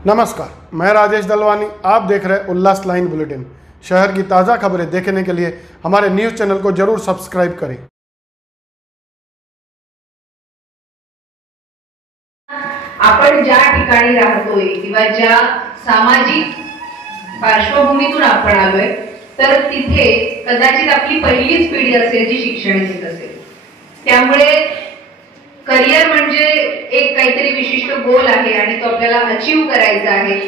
नमस्कार, मैं राजेश दलवानी। आप देख रहे हैं उल्लास लाइन बुलेटिन। शहर की ताज़ा खबरें देखने के लिए हमारे न्यूज़ चैनल को जरूर सब्सक्राइब करें। आपण ज्या ठिकाणी राहतोय किंवा ज्या सामाजिक पार्श्वभूमीतून आपण आलोय तर तिथे कदाचित आपली पहिलीच पिढी असेल जी शिक्षण घेत असेल। त्यामुळे करिअर म्हणजे एक काहीतरी विशिष्ट गोल आहे आणि तो आपल्याला अचीव करायचा आहे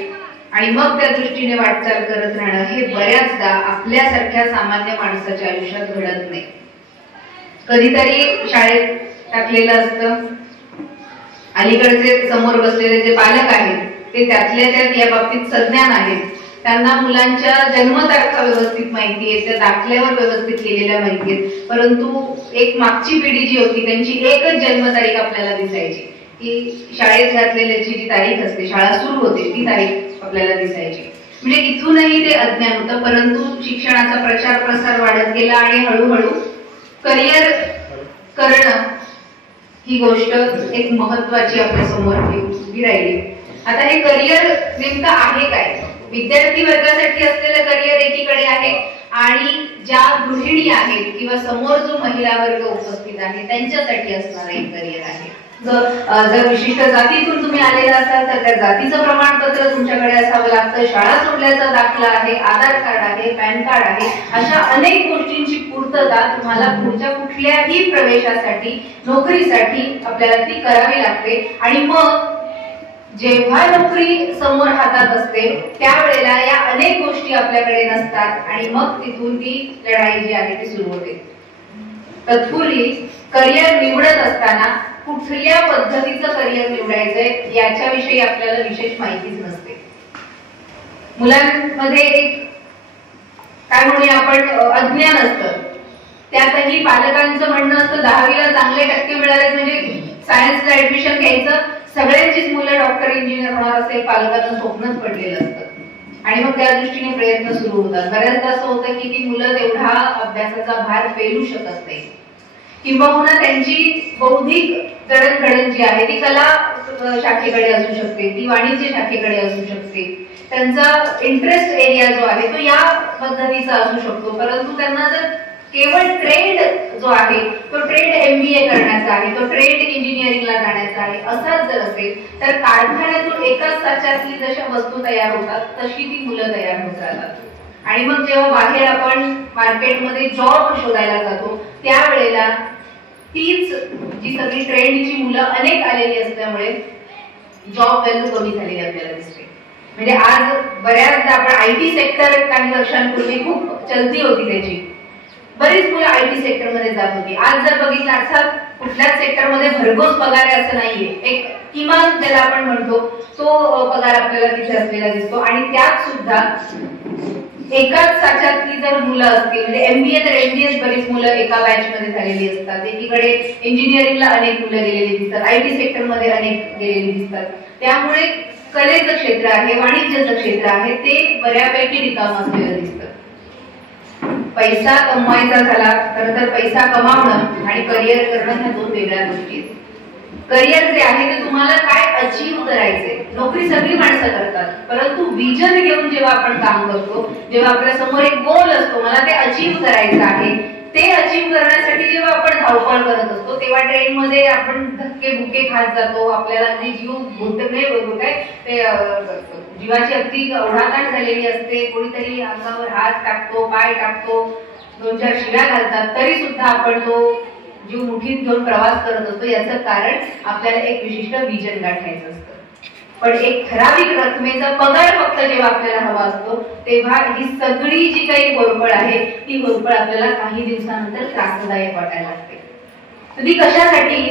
आणि मग त्या दृष्टीने वाटचाल करत राहणं हे बऱ्याचदा आपल्यासारख्या सामान्य माणसाच्या आयुष्यात घडत नाही। कधीतरी शाळेत टाकलेलं असतं, अलीकडचे समोर बसलेले जे पालक आहेत ते त्यातल्या त्यात या बाबतीत सज्ञान आहेत, त्यांना मुलांच्या जन्मतारखा व्यवस्थित माहिती आहे, त्या दाखल्यावर व्यवस्थित लिहिलेल्या माहिती आहेत, परंतु एक मागची पिढी जी होती त्यांची एकच जन्मतारीख आपल्याला दिसायची की शाळेत घातलेल्याची जी तारीख असते, शाळा सुरू होते ती तारीख आपल्याला दिसायची। म्हणजे इथूनही ते अज्ञान होतं, परंतु शिक्षणाचा प्रचार प्रसार वाढत गेला आणि हळूहळू करिअर करणं ही गोष्ट एक महत्त्वाची आपल्या समोर उभी राहिली। आता हे करिअर नेमकं आहे काय? विद्यार्थी वर्गासाठी असलेलं करिअर एकीकडे आहे आणि ज्या गृहिणी आहेत किंवा समोर जो महिला वर्ग उपस्थित आहे त्यांच्यासाठी असणारं एक करिअर आहे। जर विशिष्ट जातीतून तुम्ही आलेला असाल तर त्या जातीचं प्रमाणपत्र तुमच्याकडे असावं लागतं, शाळा सोडल्याचा दाखला आहे, आधार कार्ड आहे, पॅन कार्ड आहे, अशा अनेक गोष्टींची पूर्तता तुम्हाला पुढच्या कुठल्याही प्रवेशासाठी, नोकरीसाठी आपल्याला ती करावी लागते। आणि मग जेव्हा नोकरी समोर हातात असते त्यावेळेला या अनेक गोष्टी आपल्याकडे नसतात आणि मग तिथून ती लढाई जी आहे ती सुरू होते। तत्पूर्वी करिअर निवडत असताना कुठल्या पद्धतीचं करिअर निवडायचंय याच्याविषयी आपल्याला विशेष माहितीच नसते। मुलांमध्ये एक काय म्हणूया आपण अज्ञान असतं, त्यातही पालकांचं म्हणणं असतं 10वीला चांगले टक्के मिळाले म्हणजे सायन्सला ऍडमिशन घ्यायचं, सगळ्यांचीच मुलं डॉक्टर इंजिनियर होणार असे पालकांचं स्वप्नच पडलेलं असतं आणि मग त्या दृष्टीने प्रयत्न सुरू होतात। बऱ्याचदा असं होतं की ती मुलं तेवढा अभ्यासाचा भार पेलू शकत नाही किंबहुना त्यांची बौद्धिक जडणघडण जी आहे ती कला शाखेकडे असू शकते, ती वाणिज्य शाखेकडे असू शकते, त्यांचा इंटरेस्ट एरिया जो आहे तो या पद्धतीचा असू शकतो, परंतु त्यांना जर केवळ ट्रेड जो आहे तो ट्रेड MBA करण्याचा आहे, तो ट्रेड इंजिनिअरिंगला जाण्याचा आहे असाच जर असेल तर कारखान्यातून एकाच साच्यातली जशा वस्तू तयार होतात तशी ती मुलं तयार होत राहतात आणि मग जेव्हा बाहेर आपण मार्केटमध्ये जॉब शोधायला जातो त्यावेळेला तीच जी सगळी ट्रेंडची मुलं अनेक आलेली असल्यामुळे जॉब व्हॅल्यू कमी झालेली आपल्याला दिसते। म्हणजे आज बऱ्याचदा आपण IT सेक्टर काही वर्षांपूर्वी खूप चलती होती, त्याची बरीच मुलं IT सेक्टरमध्ये जात होती। आज जर बघितलं अर्थात कुठल्याच सेक्टरमध्ये भरघोस पगार आहे असं नाहीये, एक किमान ज्याला आपण म्हणतो तो पगार आपल्याला तिथे असलेला दिसतो आणि त्यात सुद्धा एकाच साच्यातली जर मुलं असतील म्हणजे MBA तर MBA बरीच मुलं एका बॅच मध्ये झालेली असतात, एकीकडे इंजिनिअरिंगला अनेक मुलं गेलेली दिसतात, IT सेक्टरमध्ये अनेक गेलेली दिसतात। त्यामुळे कलेचं क्षेत्र आहे, वाणिज्याचं क्षेत्र आहे ते बऱ्यापैकी रिकाम असलेलं दिसतं। पैसा कमवायचा झाला तर पैसा कमावणं आणि करिअर करणं ह्या दोन वेगळ्या गोष्टी आहेत। करिअर जे आहे ते तुम्हाला काय अचीव करायचंय, नोकरी सगळी माणसं करतात, परंतु विजन घेऊन जेव्हा आपण काम करतो, जेव्हा आपल्या समोर एक गोल असतो मला ते अचीव करायचं आहे, ते अचीव करण्यासाठी जेव्हा आपण धावपळ करत असतो तेव्हा ट्रेनमध्ये आपण धक्के बुक्के खात जातो, आपल्याला जी जीव घुटणे काय ते जीवाची अगदी ओढाताण झालेली असते, कोणीतरी अंगावर हात टाकतो, पाय टाकतो, 2-4 शिव्या घालतात, तरी सुद्धा आपण तो जीव मुठीत घेऊन प्रवास करत असतो। याचं कारण आपल्याला एक विशिष्ट विजन गाठायचं असतं, पण एक ठराविक रकमेचा पगार फक्त जेव्हा आपल्याला हवा असतो तेव्हा ही सगळी जी काही घोरपळ आहे ती घोरपळ आपल्याला काही दिवसानंतर त्रासदायक वाटायला लागते। ती कशासाठी?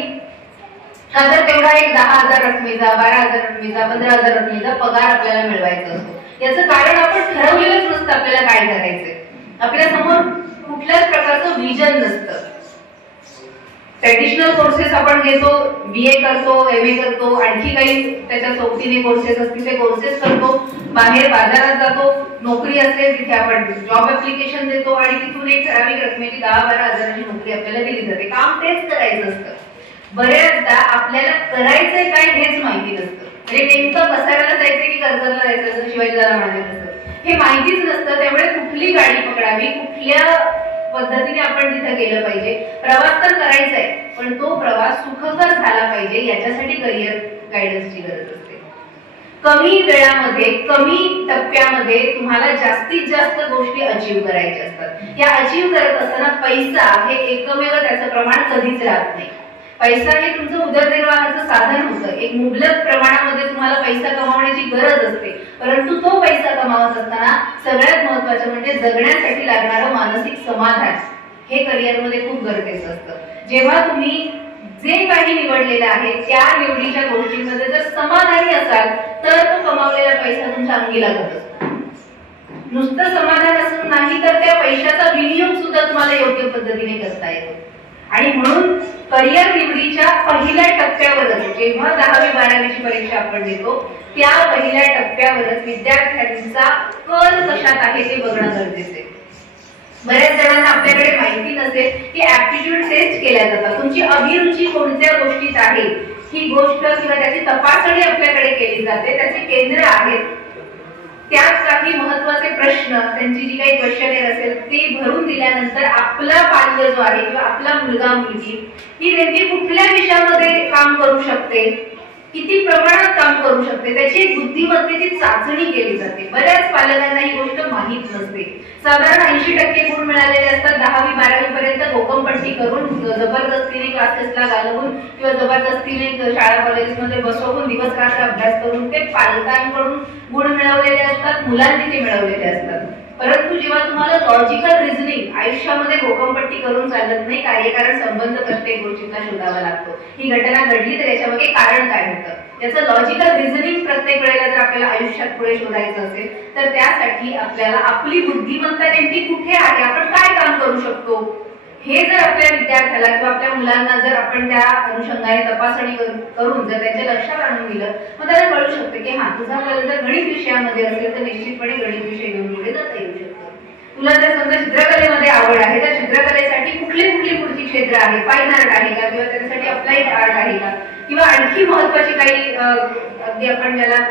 का तर तेवढा एक 10,000 रकमेचा, 12,000 रकमेचा, 15,000 रकमेचा पगार आपल्याला मिळवायचा असतो। याचं कारण आपण ठरवलेलंच नसतं आपल्याला काय करायचंय, आपल्या समोर कुठल्याच प्रकारचं विजन नसतं। ट्रेडिशनल कोर्सेस आपण घेतो, BA करतो, MA करतो, आणखी काही त्याच्या सोबतीने कोर्सेस असतील ते कोर्सेस करतो, बाहेर बाजारात जातो, नोकरी असेल तिथे आपण जॉब ऍप्लिकेशन देतो आणि तिथून एक ठराविक रकमेची 10-12 हजाराची नोकरी आपल्याला दिली जाते। काम तेच करायचं असतं। बऱ्याचदा आपल्याला करायचंय काय हेच माहिती नसतं, म्हणजे नेमकं कसाऱ्याला जायचं की कर्जतला जायचं, जसं शिवाजी दादा म्हणाले तसं हे माहितीच नसतं. त्यामुळे कुठली गाडी पकडावी, कुठल्या पद्धतीने आपण तिथं गेलं पाहिजे. प्रवास तर करायचा आहे, पण तो प्रवास सुखकर झाला पाहिजे, याच्यासाठी करिअर गायडन्सची गरज असते. कमी वेळामध्ये, कमी टप्प्यामध्ये तुम्हाला जास्तीत जास्त गोष्टी अचीव्ह करायच्या असतात. या अचीव्ह करत असताना पैसा हे एकमेव त्याचं प्रमाण कधीच राहत नाही. पैसा हे तुमचं उदरनिर्वाहाचं साधन होतं. एक मुबलक प्रमाणामध्ये तुम्हाला पैसा कमावण्याची गरज असते, परंतु तो पैसा कमावत असताना सगळ्यात महत्वाचं म्हणजे जगण्यासाठी लागणारं मानसिक समाधान हे करिअरमध्ये खूप गरजेचं असतं. जेव्हा तुम्ही जे काही निवडलेलं आहे त्या निवडीच्या गोष्टींमध्ये जर समाधानी असाल तर तो कमावलेला पैसा तुमच्या अंगी लागत असतो. नुसतं समाधान असं नाही तर त्या पैशाचा विनियोग सुद्धा तुम्हाला योग्य पद्धतीने करता येतो. आणि म्हणून करिअर निवडीच्या पहिल्या टप्प्यावरच, जेव्हा 10वी 12वीची परीक्षा आपण देतो त्या पहिल्या टप्प्यावरच विद्यार्थ्यांचा कल कशात आहे ते बघणं गरजेचं आहे. बऱ्याच जणांना आपल्याकडे माहिती नसेल की ऍप्टिट्यूड टेस्ट केल्या जातात. तुमची अभिरुची कोणत्या गोष्टीत आहे ही गोष्ट किंवा त्याची तपासणी आपल्याकडे केली जाते. त्याचे केंद्र आहेत, त्यात काही महत्वाचे प्रश्न, त्यांची जी काही क्वेश्चनेअर असेल ते भरून दिल्यानंतर आपला पाल्य जो आहे किंवा आपला मुलगा मुलगी ही नेमकी कुठल्या विषयामध्ये काम करू शकते, किती प्रमाणात काम करू शकते, त्याची बुद्धिमत्तेची चाचणी केली जाते. बऱ्याच पालकांना ही गोष्ट माहीत नसते. साधारण 80% गुण मिळालेले असतात 10वी 12वी पर्यंत घोकमपट्टी करून, जबरदस्तीने क्लासेसला घालवून किंवा जबरदस्तीने शाळा कॉलेजेसमध्ये बसवून दिवस रात्र अभ्यास करून ते पालकांकडून गुण मिळवलेले असतात, मुलांनी ते मिळवलेले असतात. परंतु जेव्हा तुम्हाला लॉजिकल रिझनिंग, आयुष्यामध्ये घोकमपट्टी करून चालत नाही, कार्यकारण संबंध प्रत्येक गोष्टींना शोधावा लागतो. ही घटना घडली तर याच्यामागे कारण काय होतं, याचं लॉजिकल रिझनिंग प्रत्येक वेळेला जर आपल्याला आयुष्यात पुढे शोधायचं असेल तर त्यासाठी आपल्याला आपली बुद्धिमत्ता नेमकी कुठे आहे, आपण काय काम करू शकतो, हे जर आपल्या विद्यार्थ्याला किंवा आपल्या मुलांना जर आपण त्या अनुषंगाने तपासणी करून जर त्यांच्या लक्षात आणून दिलं, मग त्याला कळू शकतं की हा तुझा कल जर गणित विषयामध्ये असेल तर निश्चितपणे गणित विषय घेऊन पुढे जाता येऊ शकतं. तुला जर समजा चित्रकलेमध्ये आवड आहे तर चित्रकलेसाठी कुठली कुठली पुढची क्षेत्र आहे, फाईन आर्ट आहे का किंवा त्याच्यासाठी अप्लाइड आर्ट आहे का, किंवा आणखी महत्वाची काही अगदी आपण ज्याला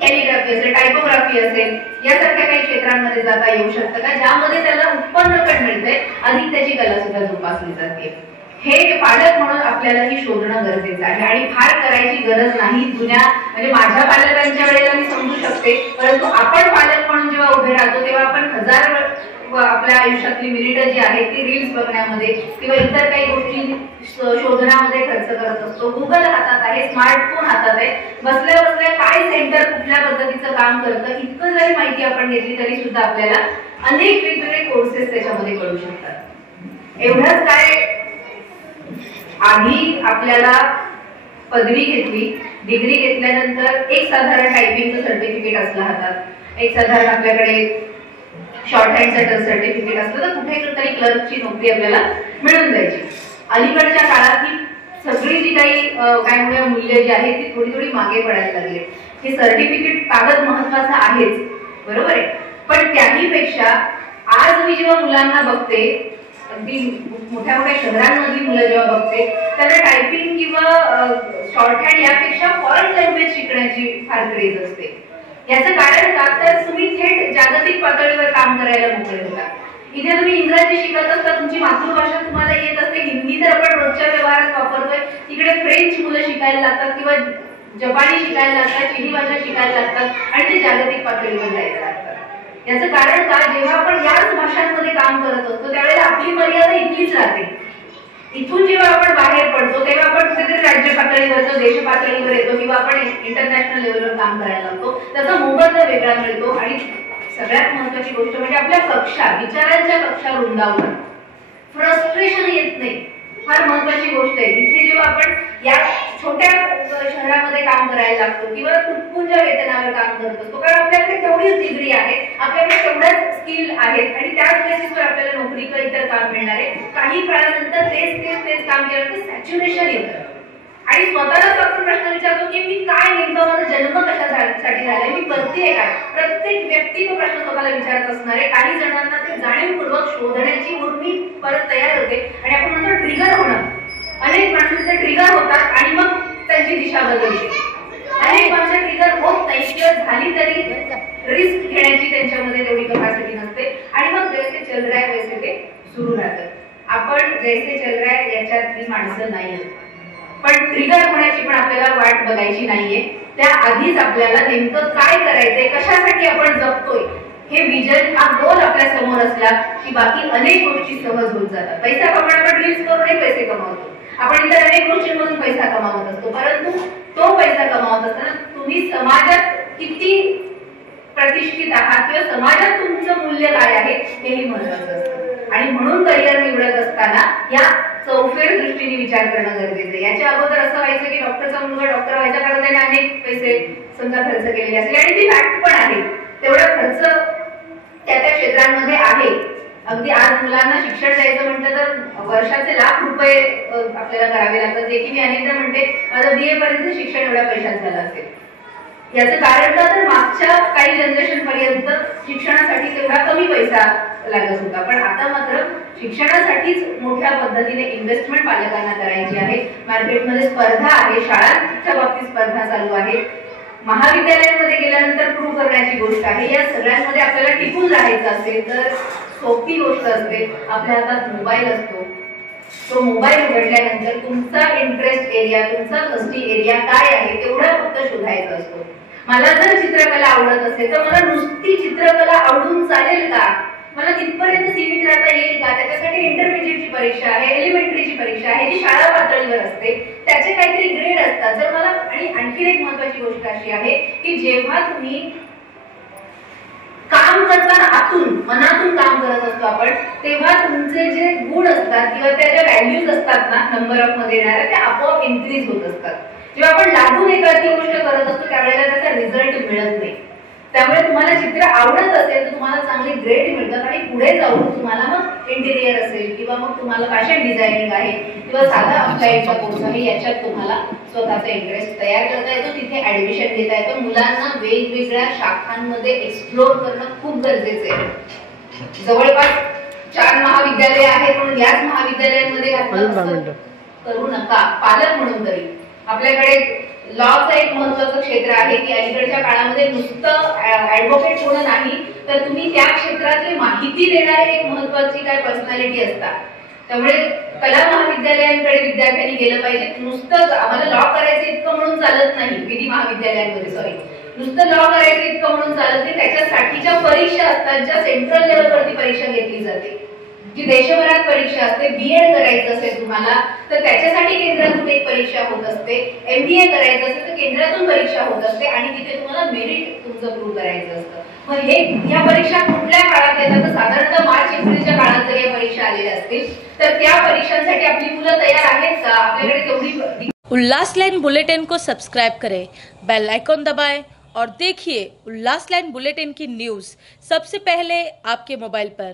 कॅलिग्राफी असेल, टायपोग्राफी असेल, यासारख्या काही क्षेत्रांमध्ये जाता येऊ शकतं का, ज्यामध्ये त्याला उत्पन्न पण मिळते, अधिक त्याची कला सुद्धा जोपासली जाते. हे पालक म्हणून आपल्यालाही शोधणं गरजेचं आहे. आणि फार करायची गरज नाही. जुन्या म्हणजे माझ्या पालकांच्या वेळेला मी समजू शकते, परंतु आपण पालक म्हणून जेव्हा उभे राहतो तेव्हा आपण हजार आपल्या आयुष्यातली मिनिटं जी आहेत ती रील्स बघण्यामध्ये किंवा इतर काही गोष्टी शोधण्यामध्ये खर्च करत असतो. गुगल हातात आहे, स्मार्टफोन हातात आहे, बसल्या बसल्या काय सेंटर कुठल्या पद्धतीचं काम करतं इतकं जरी माहिती आपण घेतली तरी सुद्धा आपल्याला अनेक वेगवेगळे कोर्सेस त्याच्यामध्ये कळू शकतात. एवढंच काय, आधी आपल्याला पदवी घेतली, डिग्री घेतल्यानंतर एक साधारण टायपिंगचं सर्टिफिकेट असलं हातात, एक साधारण आपल्याकडे शॉर्ट हँडचं सर्टिफिकेट असलं तर कुठे तरी क्लर्कची नोकरी आपल्याला मिळून जायची. अलीकडच्या काळात ही सगळी जी काही काय म्हणूया मूल्य जी आहे ती थोडी थोडी मागे पडायला लागली. हे सर्टिफिकेट कागद महत्वाचा आहेच, बरोबर आहे, पण त्याहीपेक्षा आज मी जेव्हा मुलांना बघते, अगदी मोठ्या मोठ्या शहरांमधली मुलं जेव्हा बघते, त्यांना टायपिंग किंवा शॉर्ट हँड यापेक्षा फॉरेन लँग्वेज शिकण्याची फार क्रेज असते. याचं कारण का, तर तुम्ही थेट जागतिक पातळीवर काम करायला मोकळे होता. इथे तुम्ही इंग्रजी शिकत असता, तुमची मातृभाषा तुम्हाला येत असते, हिंदी तर आपण रोजच्या व्यवहारात वापरतोय, तिकडे फ्रेंच मुलं शिकायला लागतात किंवा जपानी शिकायला लागतात, चिनी भाषा शिकायला लागतात आणि ते जागतिक पातळीवर जायला लागतात. याचं कारण का, जेव्हा आपण याच भाषांमध्ये काम करत असतो त्यावेळेला आपली मर्यादा इथलीच राहते. इथून जेव्हा आपण बाहेर पडतो तेव्हा आपण कुठेतरी राज्य पातळीवर येतो, देश पातळीवर येतो किंवा आपण इंटरनॅशनल लेवलवर काम करायला लागतो, त्याचा मोबदला वेगळा मिळतो. आणि सगळ्यात महत्वाची गोष्ट म्हणजे आपल्या कक्षा, विचारांच्या कक्षा रुंदावतात, फ्रस्ट्रेशन येत नाही, फार महत्वाची गोष्ट आहे. इथे जेव्हा आपण या छोट्या शहरामध्ये काम करायला लागतो किंवा तुटपुंजा वेतनावर काम करत असतो, कारण आपल्याकडे तेवढीच डिग्री आहे, आपल्याकडे तेवढ्याच स्किल आहेत आणि त्याच बेसिसवर आपल्याला नोकरी किंवा इतर काम मिळणार आहे. काही काळानंतर तेच काम केल्यानंतर सॅच्युरेशन येतं आणि स्वतःलाच आपण प्रश्न विचारतो की मी काय, नेमका माझा जन्म कशासाठी झालाय, मी करतेय काय. प्रत्येक व्यक्ती तो प्रश्न स्वतःला विचारत असणार आहे. काही जणांना ते जाणीवपूर्वक शोधण्याची उर्मी परत तयार होते आणि आपण म्हणतो ट्रिगर होणं. अनेक माणसांचे ट्रिगर होतात आणि मग त्यांची दिशा बदलते. अनेक माणसं ट्रिगर होत नाही किंवा झाली तरी रिस्क घेण्याची त्यांच्यामध्ये तेवढी कपॅसिटी नसते आणि मग जैसे चल रहा है वैसे ते सुरू राहतात. आपण जैसे चल रहा है याच्यातली माणसं नाही, पण ट्रिगर होण्याची पण आपल्याला वाट बघायची नाहीये. त्या आधीच आपल्याला नेमकं काय करायचंय, कशासाठी आपण जगतोय हे विजन, हा गोल आपल्या समोर असला की बाकी अनेक गोष्टी सहज होत जातात. पैसा कमवण्यावर रील्स करूनही पैसे कमावतो आपण, इतर अनेक गोष्टींमधून पैसा कमावत असतो, परंतु तो पैसा कमावत असताना तुम्ही समाजात किती प्रतिष्ठित आहात किंवा समाजात तुमचं मूल्य काय आहे हेही महत्वाचं असतं. आणि म्हणून करिअर निवडत असताना या चौफेर दृष्टीने विचार करणं गरजेचं आहे. याच्या अगोदर असं व्हायचं की डॉक्टरचा मुलगा डॉक्टर व्हायचा कारण त्याने अनेक पैसे समजा खर्च केलेले असले, आणि ती फॅक्ट पण आहे, तेवढा खर्च त्या क्षेत्रांमध्ये आहे. अगदी आज मुलांना शिक्षण द्यायचं म्हटलं तर वर्षाचे लाख रुपये आपल्याला करावे लागतात, जे की मी अनेकदा म्हणते माझं BA पर्यंत शिक्षण एवढ्या पैशात झालं असेल. याचं कारण का तर मागच्या काही जनरेशन पर्यंत शिक्षणासाठी तेवढा कमी पैसा लागत होता, पण आता मात्र शिक्षणासाठीच मोठ्या पद्धतीने इन्व्हेस्टमेंट पालकांना करायची आहे. मार्केटमध्ये स्पर्धा आहे, शाळांच्या बाबतीत स्पर्धा चालू आहे, महाविद्यालयांमध्ये गेल्यानंतर प्रूव्ह करण्याची गोष्ट आहे. या सगळ्यांमध्ये आपल्याला टिकून राहायचं असेल तर सोपी गोष्ट असते, आपल्या हातात मोबाईल असतो. तो मोबाईल उघडल्यानंतर तुमचा इंटरेस्ट एरिया, तुमचा कस्टी एरिया काय आहे तेवढा फक्त शोधायचा असतो. मला जर चित्रकला आवडत असेल तर मला नुसती चित्रकला आवडून चालेल का, मला तिथपर्यंत सीमित राहता येईल का? त्याच्यासाठी इंटरमिजिएटची परीक्षा आहे, एलिमेंटरीची परीक्षा आहे, जी शाळा पातळीवर असते, त्याचे काहीतरी ग्रेड असतात. जर मला, आणि आणखी एक महत्वाची गोष्ट अशी आहे की जेव्हा तुम्ही काम करताना आतून मनातून काम करत असतो आपण, तेव्हा तुमचे जे गुण असतात किंवा त्या ज्या व्हॅल्यूज असतात ना नंबर ऑफ मध्ये येणाऱ्या, त्या आपोआप इन्क्रीज होत असतात. जेव्हा आपण लागून एखादी गोष्ट करत असतो त्यावेळेला त्याचा रिझल्ट मिळत नाही. त्यामुळे तुम्हाला चित्र आवडत असेल तर तुम्हाला चांगले ग्रेड मिळतात आणि पुढे जाऊन तुम्हाला मग इंटिरियर असेल किंवा मग तुम्हाला फॅशन डिझायनिंग आहे किंवा साधा अपलाइडचा कोर्स आहे, याच्यात तुम्हाला स्वतःचा इंटरेस्ट तयार करता येतो, तिथे ऍडमिशन घेता येतं. मुलांना वेगवेगळ्या शाखांमध्ये एक्सप्लोर करणं खूप गरजेचं आहे. जवळपास 4 महाविद्यालय आहेत, म्हणून याच महाविद्यालयांमध्ये करू नका. पालक म्हणून तरी आपल्याकडे लॉचं एक महत्वाचं क्षेत्र आहे की अलीकडच्या काळामध्ये नुसतं ऍडव्होकेट होणं नाही तर तुम्ही त्या क्षेत्रातली माहिती देणारे एक महत्वाची काय पर्सनॅलिटी असतात. त्यामुळे कला महाविद्यालयांकडे विद्यार्थ्यांनी गेलं पाहिजे. नुसतं आम्हाला लॉ करायचं इतकं म्हणून चालत नाही, विधी महाविद्यालयांमध्ये नुसतं लॉ करायचं इतकं म्हणून चालत नाही. त्याच्यासाठीच्या परीक्षा असतात, ज्या सेंट्रल लेवलवरती परीक्षा घेतली जाते, जी देशभरात परीक्षा असते. BEd करायचं असेल तुम्हाला तर त्याच्यासाठी केंद्रातून एक परीक्षा होत असते, MBA करायचं असेल तर केंद्रातून परीक्षा होत असते आणि तिथे तुम्हाला मेरिट तुमचं प्रूव्ह करायचं असतं. मग हे या परीक्षा कुठल्या काळात येतात तर साधारणतः मार्च-एप्रिलच्या काळात जर या परीक्षा आलेल्या असतील तर त्या परीक्षांसाठी आपली मुलं तयार आहेत का, आपल्याकडे तेवढी. उल्लास लाइन बुलेटिन को सब्सक्राइब करें, बेल आइकॉन दबाएं और देखिए उल्लास लाइन बुलेटिन की न्यूज़ सबसे पहले आपके मोबाइल पर।